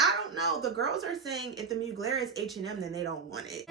I don't know. The girls are saying if the MUGLER is H&M, then they don't want it.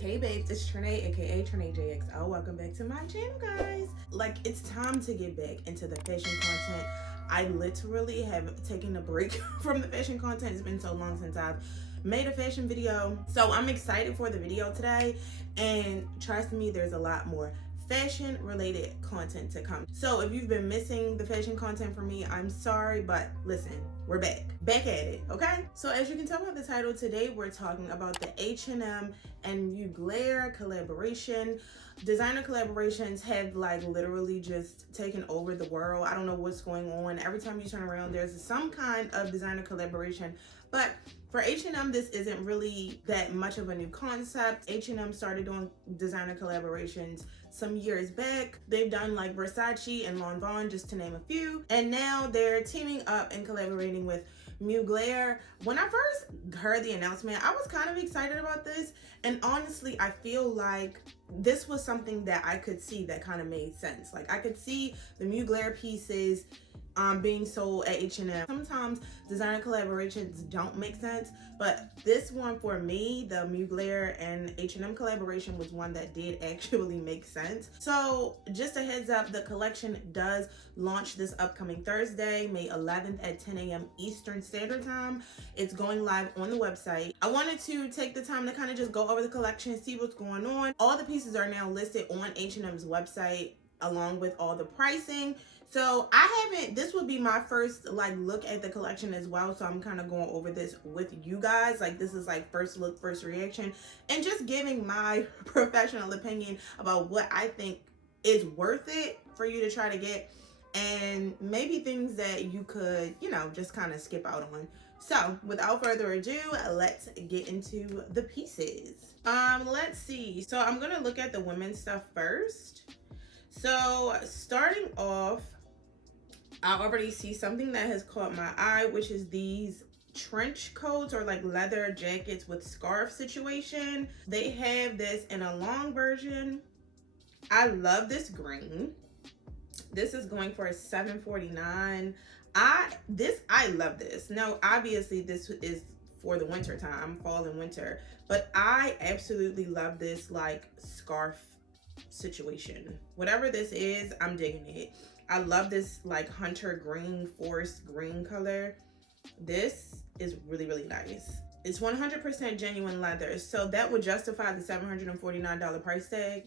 Hey babes, it's Trinae, aka Trinae JXO. Welcome back to my channel, guys. Like, it's time to get back into the fashion content. I literally have taken a break from the fashion content. It's been so long since I've made a fashion video. So I'm excited for the video today. And trust me, there's a lot more fashion related content to come. So if you've been missing the fashion content from me, I'm sorry, but listen, we're back at it, okay? So as you can tell by the title, today we're talking about the H&M and MUGLER collaboration. Designer collaborations have like literally just taken over the world. I don't know what's going on. Every time you turn around, there's some kind of designer collaboration. But for H&M, this isn't really that much of a new concept. H&M started doing designer collaborations some years back. They've done like Versace and Lanvin, just to name a few. And now they're teaming up and collaborating with MUGLER. When I first heard the announcement, I was kind of excited about this. And honestly, I feel like this was something that I could see that kind of made sense. Like, I could see the MUGLER pieces being sold at H&M. Sometimes designer collaborations don't make sense, but this one for me, the MUGLER and H&M collaboration, was one that did actually make sense. So just a heads up, the collection does launch this upcoming Thursday, May 11th at 10 a.m. Eastern Standard Time. It's going live on the website. I wanted to take the time to kind of just go over the collection, see what's going on. All the pieces are now listed on H&M's website along with all the pricing. So this would be my first like look at the collection as well. So I'm kind of going over this with you guys. Like, this is like first look, first reaction, and just giving my professional opinion about what I think is worth it for you to try to get, and maybe things that you could, you know, just kind of skip out on. So without further ado, let's get into the pieces. Let's see. So I'm gonna look at the women's stuff first. So starting off, I already see something that has caught my eye, which is these trench coats or like leather jackets with scarf situation. They have this in a long version. I love this green. This is going for $7.49. I love this. Now, obviously this is for the winter time, fall and winter, but I absolutely love this like scarf situation. Whatever this is, I'm digging it. I love this like hunter green, forest green color. This is really, really nice. It's 100% genuine leather, so that would justify the $749 price tag.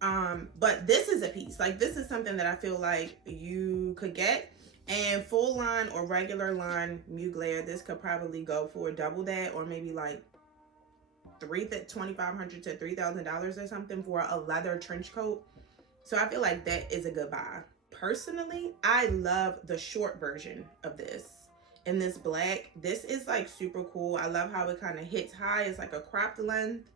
But this is a piece. Like, this is something that I feel like you could get. And full line or regular line MUGLER, this could probably go for double that, or maybe like $2,500 to $3,000 or something for a leather trench coat. So I feel like that is a good buy. Personally, I love the short version of this in this black. This is like super cool. I love how it kind of hits high. It's like a cropped length.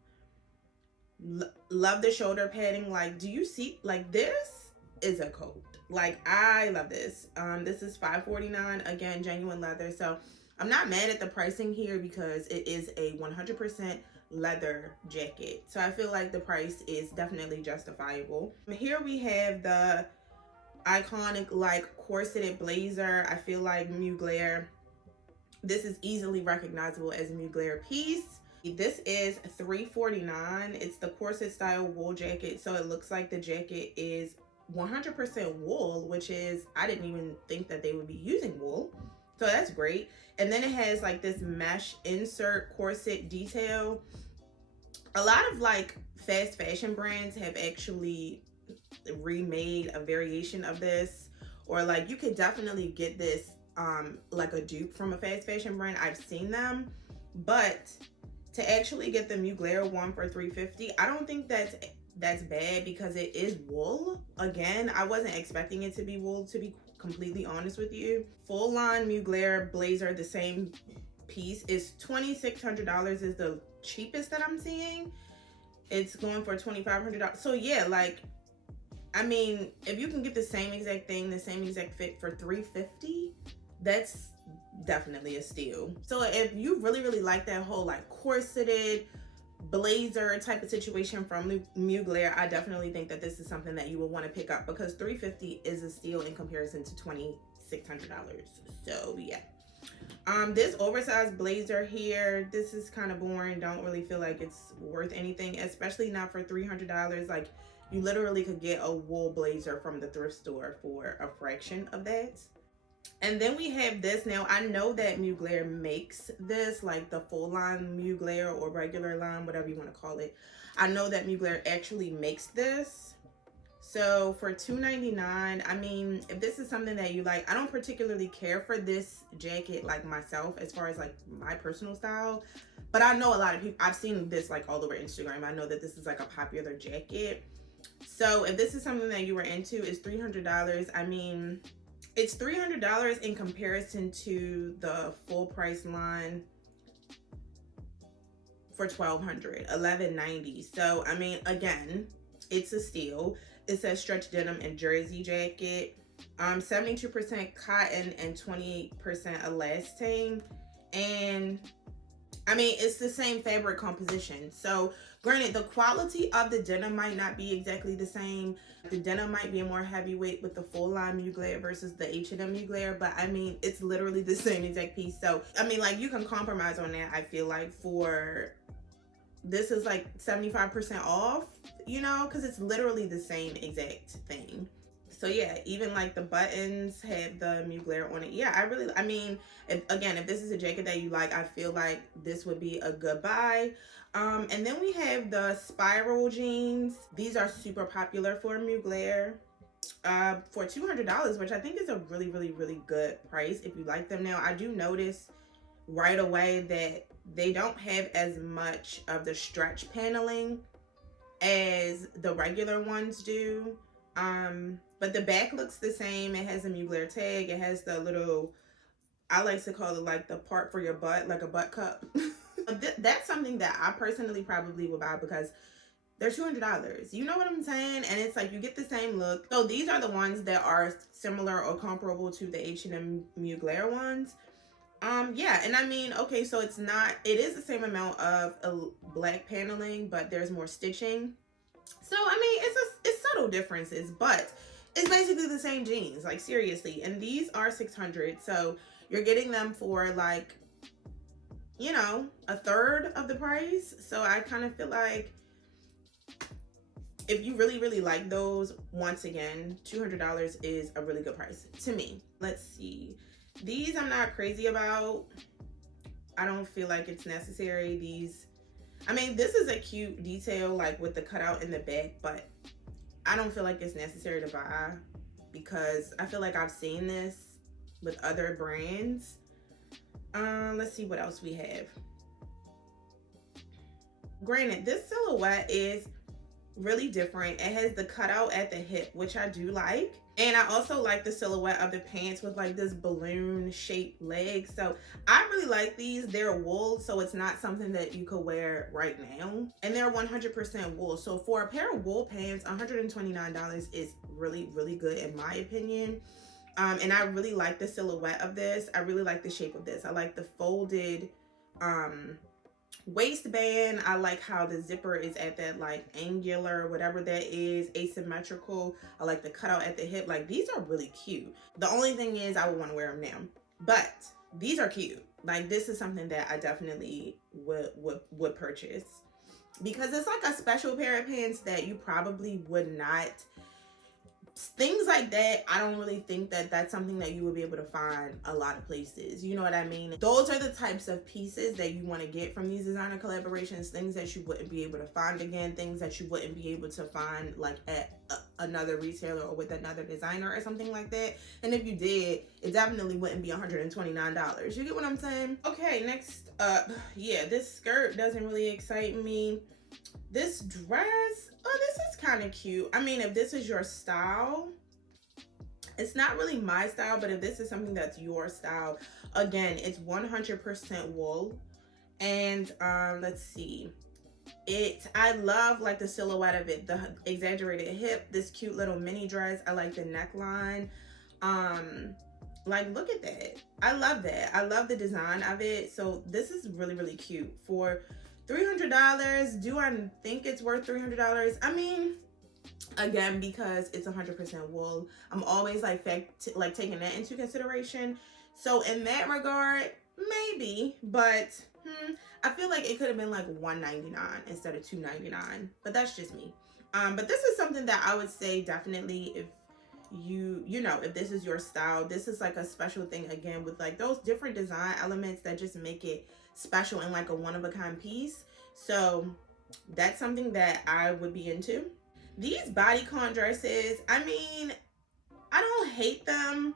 Love the shoulder padding. Like, do you see, like, this is a coat. Like, I love this. This is $5.49, again, genuine leather. So I'm not mad at the pricing here because it is a 100% leather jacket. So I feel like the price is definitely justifiable. Here we have the iconic like corseted blazer. I feel like MUGLER, this is easily recognizable as a MUGLER piece. This is $3.49. It's the corset style wool jacket. So it looks like the jacket is 100% wool, which is, I didn't even think that they would be using wool. So that's great. And then it has like this mesh insert corset detail. A lot of like fast fashion brands have actually remade a variation of this, or like you could definitely get this like a dupe from a fast fashion brand. I've seen them, but to actually get the MUGLER one for $3.50, I don't think that's bad because it is wool. Again, I wasn't expecting it to be wool, to be completely honest with you. Full line MUGLER blazer, the same piece, is $2,600 is the cheapest that I'm seeing. It's going for $2,500. So yeah, like, I mean, if you can get the same exact thing, the same exact fit for $3.50, that's definitely a steal. So if you really like that whole like corseted blazer type of situation from MUGLER, I definitely think that this is something that you will want to pick up, because $350 is a steal in comparison to $2,600. So yeah. This oversized blazer here, this is kind of boring. Don't really feel like it's worth anything, especially not for $300. Like, you literally could get a wool blazer from the thrift store for a fraction of that. And then we have this. Now, I know that MUGLER makes this, like the full line MUGLER or regular line, whatever you want to call it. I know that MUGLER actually makes this. So for $2.99, I mean, if this is something that you like, I don't particularly care for this jacket like myself as far as like my personal style, but I know a lot of people, I've seen this like all over Instagram. I know that this is like a popular jacket. So if this is something that you were into, it's $300. I mean, it's $300 in comparison to the full price line for $1,200, $1,190. So I mean, again, it's a steal. It says stretch denim and jersey jacket, 72% cotton and 28% elastane. And I mean, it's the same fabric composition. So granted, the quality of the denim might not be exactly the same. The denim might be more heavyweight with the full line MUGLER versus the H&M MUGLER, but I mean, it's literally the same exact piece. So I mean, like, you can compromise on that. I feel like for this is like 75% off, you know, because it's literally the same exact thing. So yeah, even like the buttons have the MUGLER on it. Yeah, I mean, if this is a jacket that you like, I feel like this would be a good buy. And then we have the spiral jeans. These are super popular for MUGLER for $200, which I think is a really good price if you like them. Now, I do notice right away that they don't have as much of the stretch paneling as the regular ones do. But the back looks the same. It has a MUGLER tag. It has the little, I like to call it like the part for your butt, like a butt cup. That's something that I personally probably would buy because they're $200. You know what I'm saying? And it's like you get the same look. So these are the ones that are similar or comparable to the H&M MUGLER ones. Yeah, and I mean, okay, so it is the same amount of black paneling, but there's more stitching. So I mean, it's subtle differences, but it's basically the same jeans, like seriously. And these are $600, so you're getting them for like, you know, a third of the price. So I kind of feel like if you really like those, once again, $200 is a really good price to me. Let's see. These I'm not crazy about. I don't feel like it's necessary. These, I mean, this is a cute detail, like with the cutout in the back, but I don't feel like it's necessary to buy because I feel like I've seen this with other brands. Let's see what else we have. Granted, this silhouette is really different. It has the cutout at the hip, which I do like. And I also like the silhouette of the pants with like this balloon shaped leg. So I really like these. They're wool, so it's not something that you could wear right now. And they're 100% wool. So for a pair of wool pants, $129 is really good in my opinion. And I really like the silhouette of this. I really like the shape of this. I like the folded waistband. I like how the zipper is at that like angular, whatever that is, asymmetrical. I like the cutout at the hip. Like, these are really cute. The only thing is I would want to wear them now, but these are cute. Like, this is something that I definitely would purchase because it's like a special pair of pants that you probably would not. Things like that, I don't really think that that's something that you would be able to find a lot of places. You know what I mean? Those are the types of pieces that you want to get from these designer collaborations, things that you wouldn't be able to find again, things that you wouldn't be able to find like at another retailer or with another designer or something like that. And if you did, it definitely wouldn't be $129. You get what I'm saying? Okay, next up, yeah, this skirt doesn't really excite me. This dress, oh, this is kind of cute. I mean, if this is your style, it's not really my style, but if this is something that's your style, again, it's 100% wool. And let's see, I love like the silhouette of it, the exaggerated hip, this cute little mini dress. I like the neckline. Like, look at that. I love that. I love the design of it. So this is really, really cute. For $300, do I think it's worth $300? I mean, again, because it's 100% wool, I'm always like taking that into consideration. So in that regard, maybe, but I feel like it could have been like $199 instead of $299, but that's just me. But this is something that I would say definitely, if you know, if this is your style, this is like a special thing, again, with like those different design elements that just make it special and like a one-of-a-kind piece. So that's something that I would be into. These bodycon dresses, I mean, I don't hate them,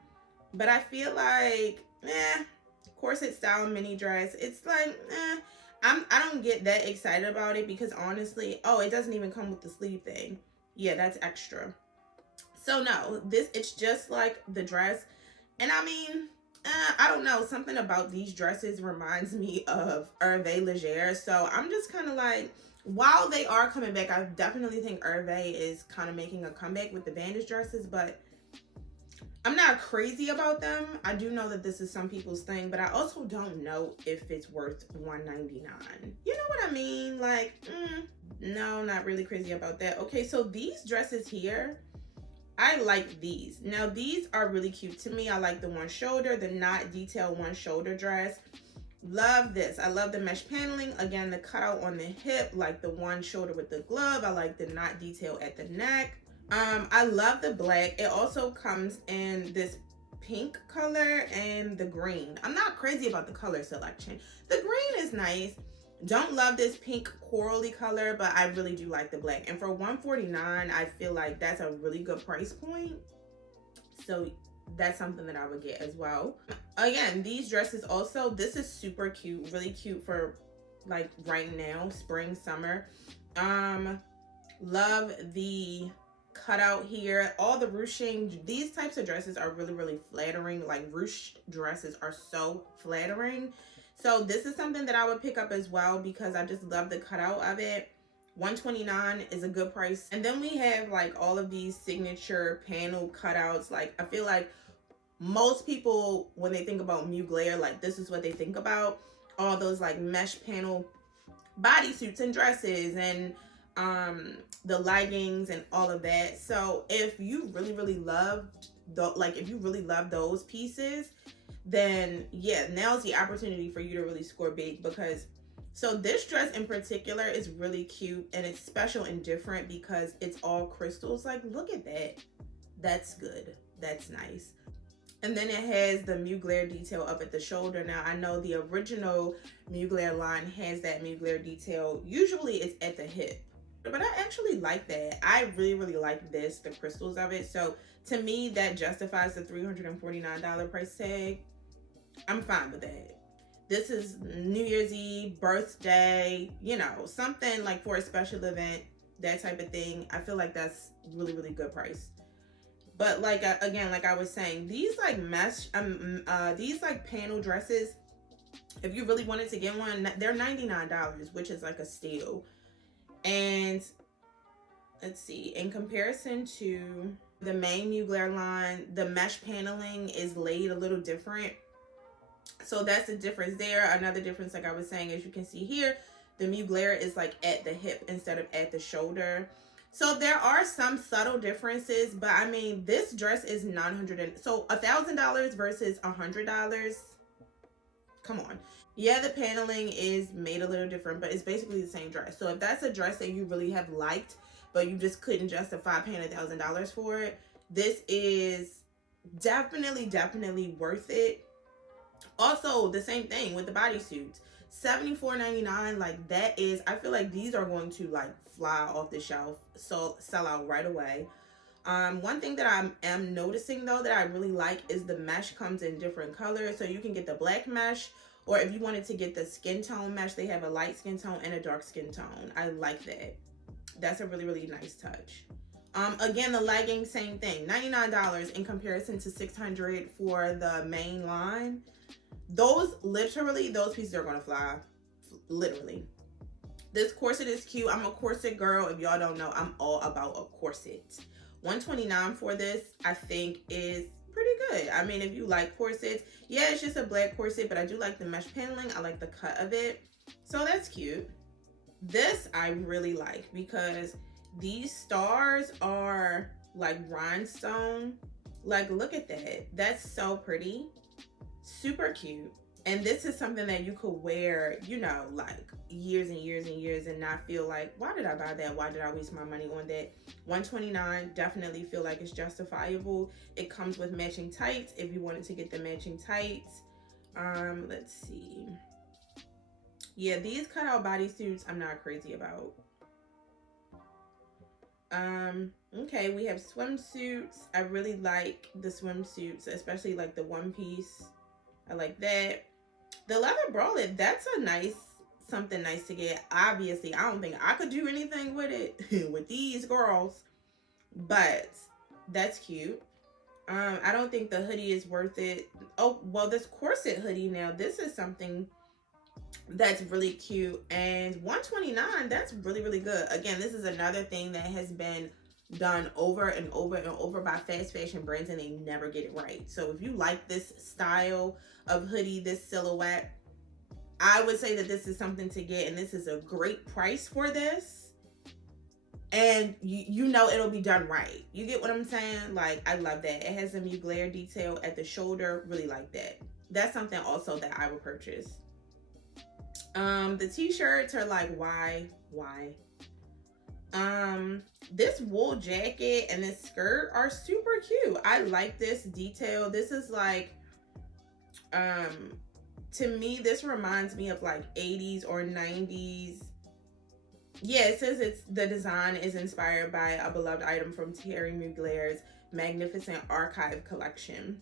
but I feel like, corset style mini dress, it's like, I don't get that excited about it, because honestly, oh, it doesn't even come with the sleeve thing. Yeah, that's extra. So no, it's just like the dress. And I mean, I don't know, something about these dresses reminds me of Hervé Leger. So I'm just kind of like, while they are coming back, I definitely think Hervé is kind of making a comeback with the bandage dresses, but I'm not crazy about them. I do know that this is some people's thing, but I also don't know if it's worth $199. You know what I mean? Like, no, not really crazy about that. Okay, so these dresses here, I like these. Now, these are really cute to me. I like the one shoulder, the knot detail one shoulder dress. Love this. I love the mesh paneling. Again, the cutout on the hip, like the one shoulder with the glove. I like the knot detail at the neck. I love the black. It also comes in this pink color and the green. I'm not crazy about the color selection. The green is nice. Don't love this pink corally color, but I really do like the black. And for $149, I feel like that's a really good price point. So that's something that I would get as well. Again, these dresses also, this is super cute, really cute for like right now, spring, summer. Love the cutout here. All the ruching, these types of dresses are really, really flattering. Like ruched dresses are so flattering. So this is something that I would pick up as well, because I just love the cutout of it. $129 is a good price. And then we have like all of these signature panel cutouts. Like, I feel like most people, when they think about MUGLER, like this is what they think about. All those like mesh panel bodysuits and dresses and the leggings and all of that. So if you really, really love if you really love those pieces, then yeah, now's the opportunity for you to really score big. Because so this dress in particular is really cute, and it's special and different because it's all crystals. Like, look at that. That's good. That's nice. And then it has the MUGLER detail up at the shoulder. Now, I know the original MUGLER line has that MUGLER detail. Usually it's at the hip, but I actually like that. I really, really like this, the crystals of it. So to me, that justifies the $349 price tag. I'm fine with that. This is New Year's Eve, birthday, you know, something like for a special event, that type of thing. I feel like that's really, really good price. But like, again, like I was saying, these like mesh, these like panel dresses, if you really wanted to get one, they're $99, which is like a steal. And let's see, in comparison to the main MUGLER line, the mesh paneling is laid a little different. So that's the difference there. Another difference, like I was saying, as you can see here, the MUGLER is like at the hip instead of at the shoulder. So there are some subtle differences, but I mean, this dress is so $1,000 versus $100. Come on. Yeah, the paneling is made a little different, but it's basically the same dress. So if that's a dress that you really have liked, but you just couldn't justify paying $1,000 for it, this is definitely worth it. Also, the same thing with the bodysuits. $74.99, like that is, I feel like these are going to like fly off the shelf, so sell out right away. One thing that I am noticing though that I really like is the mesh comes in different colors. So you can get the black mesh, or if you wanted to get the skin tone mesh, they have a light skin tone and a dark skin tone. I like that. That's a really, really nice touch. Again, the leggings, same thing, $99 in comparison to $600 for the main line. Those pieces are gonna fly, literally. This corset is cute. I'm a corset girl. If y'all don't know, I'm all about a corset. $129 for this, I think, is pretty good. I mean, if you like corsets, yeah, it's just a black corset, but I do like the mesh paneling. I like the cut of it. So that's cute. This I really like because these stars are like rhinestone. Like, look at that. That's so pretty. Super cute. And this is something that you could wear, you know, like years and years and years and not feel like, why did I buy that? Why did I waste my money on that? $129, definitely feel like it's justifiable. It comes with matching tights if you wanted to get the matching tights. Let's see. Yeah, these cutout bodysuits I'm not crazy about. Okay, we have swimsuits. I really like the swimsuits, especially like the one piece. I like that. The leather bralette, that's a nice, something nice to get. Obviously, I don't think I could do anything with it with these girls, but that's cute. I don't think the hoodie is worth it. Oh, well, this corset hoodie now, this is something that's really cute, and $129, that's really, really good. Again, this is another thing that has been done over and over and over by fast fashion brands, and they never get it right. So if you like this style of hoodie, this silhouette, I would say that this is something to get, and this is a great price for this. And you know it'll be done right. You get what I'm saying? Like, I love that. It has a MUGLER detail at the shoulder. Really like that. That's something also that I would purchase. The t-shirts are like, why? This wool jacket and this skirt are super cute. I like this detail. This is like, to me, this reminds me of like 80s or 90s. Yeah, it says the design is inspired by a beloved item from Thierry Mugler's Magnificent Archive collection.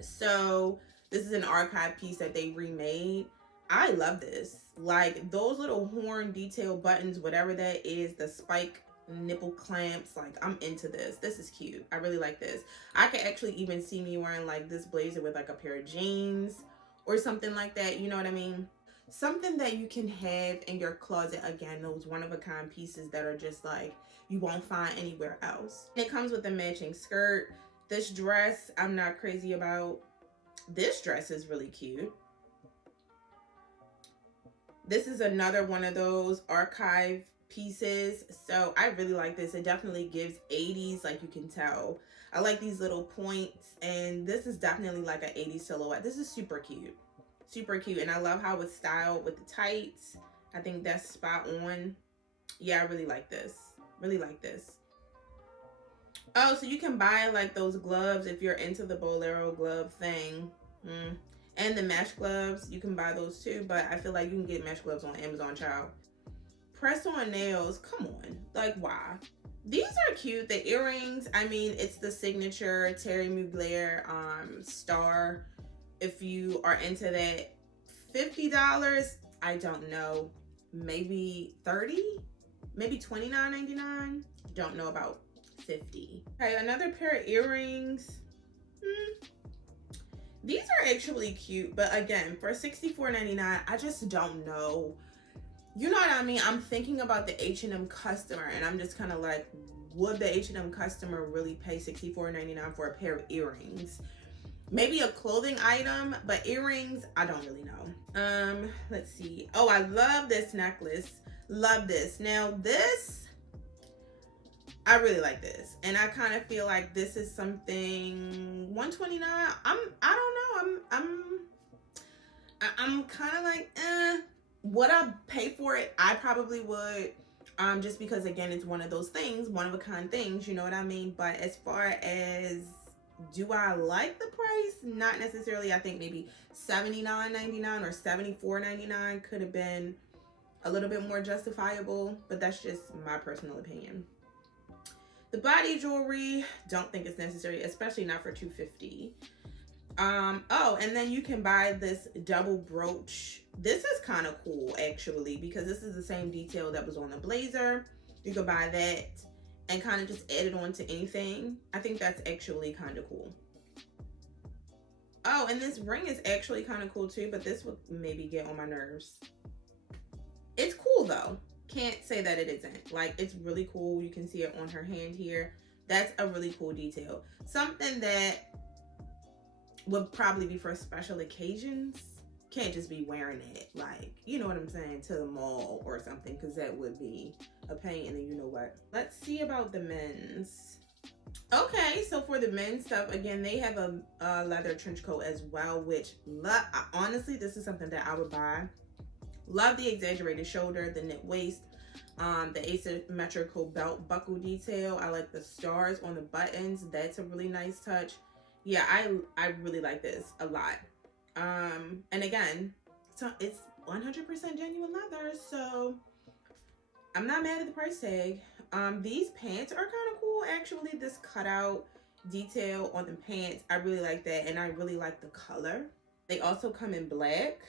So this is an archive piece that they remade. I love this. Like, those little horn detail buttons, whatever that is, the spike nipple clamps, like, I'm into this. This is cute. I really like this. I could actually even see me wearing like this blazer with like a pair of jeans or something like that. You know what I mean? Something that you can have in your closet. Again, those one-of-a-kind pieces that are just like you won't find anywhere else. It comes with a matching skirt. This dress I'm not crazy about. This dress is really cute. This is another one of those archive pieces. So I really like this. It definitely gives 80s, like you can tell. I like these little points, and this is definitely like an 80s silhouette. This is super cute. Super cute. And I love how it's styled with the tights. I think that's spot on. Yeah, I really like this. Really like this. Oh, so you can buy like those gloves if you're into the bolero glove thing. And the mesh gloves, you can buy those too, but I feel like you can get mesh gloves on Amazon, child. Press on nails, come on, like, why? These are cute. The earrings, I mean, it's the signature Thierry Mugler star. If you are into that, $50, I don't know, maybe 30, maybe $29.99. Don't know about 50. Okay, another pair of earrings. These are actually cute, but again, for $64.99, I just don't know. You know what I mean? I'm thinking about the H&M customer, and I'm just kind of like, would the H&M customer really pay $64.99 for a pair of earrings? Maybe a clothing item, but earrings, I don't really know. Let's see. Oh, I love this necklace. Love this. Now this, I really like this, and I kind of feel like this is something $129. I'm kind of like, would I pay for it? I probably would, just because again, it's one of those things, one of a kind things, you know what I mean? But as far as, do I like the price? Not necessarily. I think maybe $79.99 or $74.99 could have been a little bit more justifiable, but that's just my personal opinion. The body jewelry, don't think it's necessary, especially not for $250. Oh, and then you can buy this double brooch. This is kind of cool actually, because this is the same detail that was on the blazer. You could buy that and kind of just add it on to anything. I think that's actually kind of cool. Oh, and this ring is actually kind of cool too, but this would maybe get on my nerves. It's cool though. Can't say that it isn't. Like, it's really cool. You can see it on her hand here. That's a really cool detail. Something that would probably be for special occasions. Can't just be wearing it, like, you know what I'm saying, to the mall or something, because that would be a pain in the you know what. Let's see about the men's. Okay, so for the men's stuff, again, they have a leather trench coat as well, which honestly, this is something that I would buy. Love the exaggerated shoulder, the knit waist, the asymmetrical belt buckle detail. I like the stars on the buttons. That's a really nice touch. Yeah, I really like this a lot. And again, so it's 100% genuine leather, so I'm not mad at the price tag. These pants are kind of cool, actually. This cutout detail on the pants, I really like that, and I really like the color. They also come in black.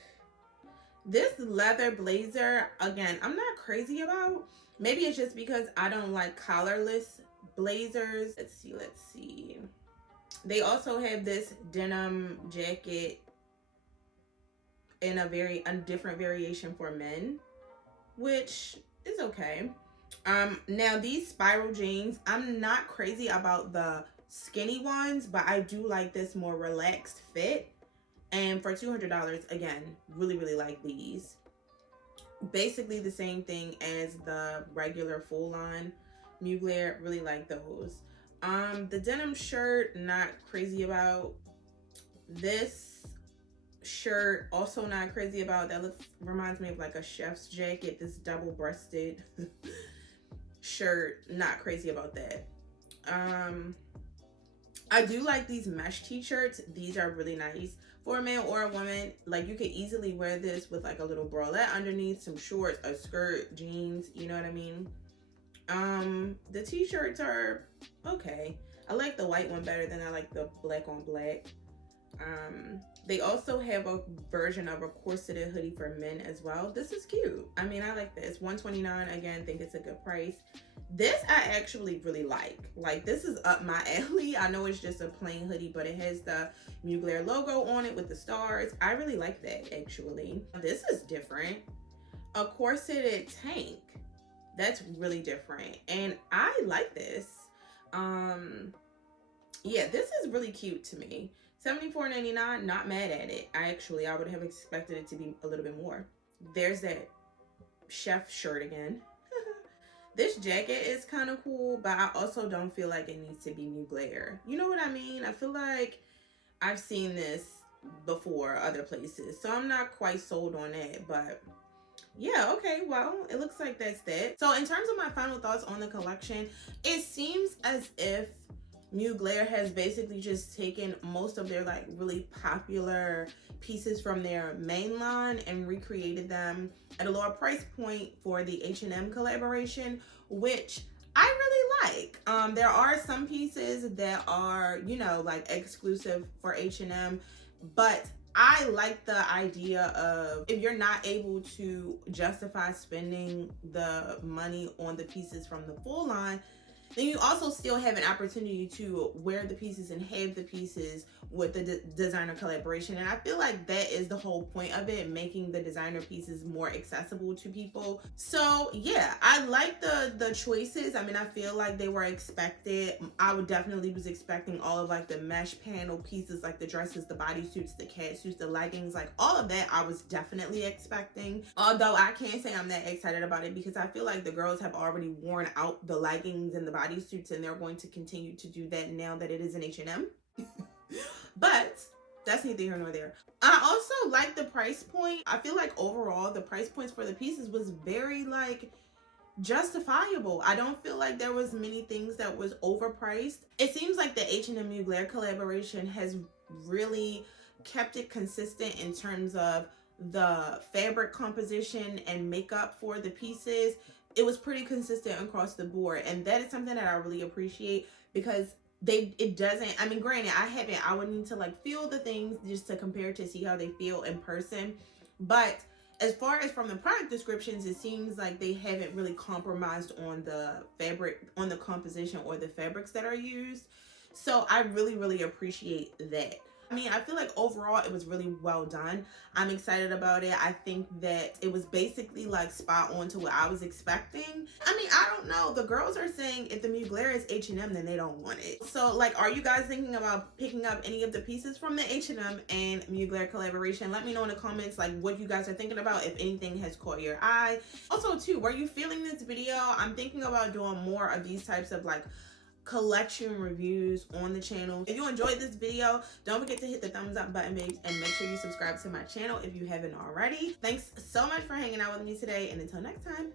This leather blazer, again, I'm not crazy about. Maybe it's just because I don't like collarless blazers. Let's see. They also have this denim jacket in a different variation for men, which is okay. Now these spiral jeans, I'm not crazy about the skinny ones, but I do like this more relaxed fit. And for $200, again, really like these. Basically the same thing as the regular full line MUGLER, really like those. The denim shirt, not crazy about. This shirt, also not crazy about. That reminds me of like a chef's jacket, this double-breasted shirt, not crazy about that. I do like these mesh t-shirts. These are really nice for a man or a woman. Like, you could easily wear this with like a little bralette underneath, some shorts, a skirt, jeans, you know what I mean? The t-shirts are okay. I like the white one better than I like the black on black. They also have a version of a corseted hoodie for men as well. This is cute. I mean, I like this. $129, again, think it's a good price. This I actually really like. Like, this is up my alley. I know it's just a plain hoodie, but it has the MUGLER logo on it with the stars. I really like that, actually. This is different. A corseted tank. That's really different, and I like this. Yeah, this is really cute to me. $74.99, not mad at it. I would have expected it to be a little bit more. There's that chef shirt again. This jacket is kind of cool, but I also don't feel like it needs to be MUGLER. You know what I mean? I feel like I've seen this before other places, so I'm not quite sold on it, but yeah, okay, well, it looks like that's that. So in terms of my final thoughts on the collection, it seems as if MUGLER has basically just taken most of their like really popular pieces from their main line and recreated them at a lower price point for the H&M collaboration, which I really like. There are some pieces that are, you know, like exclusive for H&M, but I like the idea of, if you're not able to justify spending the money on the pieces from the full line, then you also still have an opportunity to wear the pieces and have the pieces with the designer collaboration. And I feel like that is the whole point of it, making the designer pieces more accessible to people. So yeah, I like the choices. I mean, I feel like they were expected. I would definitely was expecting all of like the mesh panel pieces, like the dresses, the bodysuits, the cat suits, the leggings, like all of that I was definitely expecting. Although I can't say I'm that excited about it, because I feel like the girls have already worn out the leggings and the bodysuits, and they're going to continue to do that now that it is an H&M. But that's neither here nor there. I also like the price point. I feel like overall the price points for the pieces was very like justifiable. I don't feel like there was many things that was overpriced. It seems like the H&M MUGLER collaboration has really kept it consistent in terms of the fabric composition and makeup for the pieces. It was pretty consistent across the board, and that is something that I really appreciate, because it doesn't, I mean, granted, I would need to like feel the things just to compare to see how they feel in person, but as far as from the product descriptions, it seems like they haven't really compromised on the fabric, on the composition or the fabrics that are used. So I really appreciate that. I mean, I feel like overall it was really well done. I'm excited about it. I think that it was basically like spot on to what I was expecting. I mean, I don't know. The girls are saying if the MUGLER is H&M, then they don't want it. So like, are you guys thinking about picking up any of the pieces from the H&M and MUGLER collaboration? Let me know in the comments like what you guys are thinking about, if anything has caught your eye. Also too, were you feeling this video? I'm thinking about doing more of these types of like collection reviews on the channel. If you enjoyed this video, don't forget to hit the thumbs up button, babes, and make sure you subscribe to my channel if you haven't already. Thanks so much for hanging out with me today, and until next time.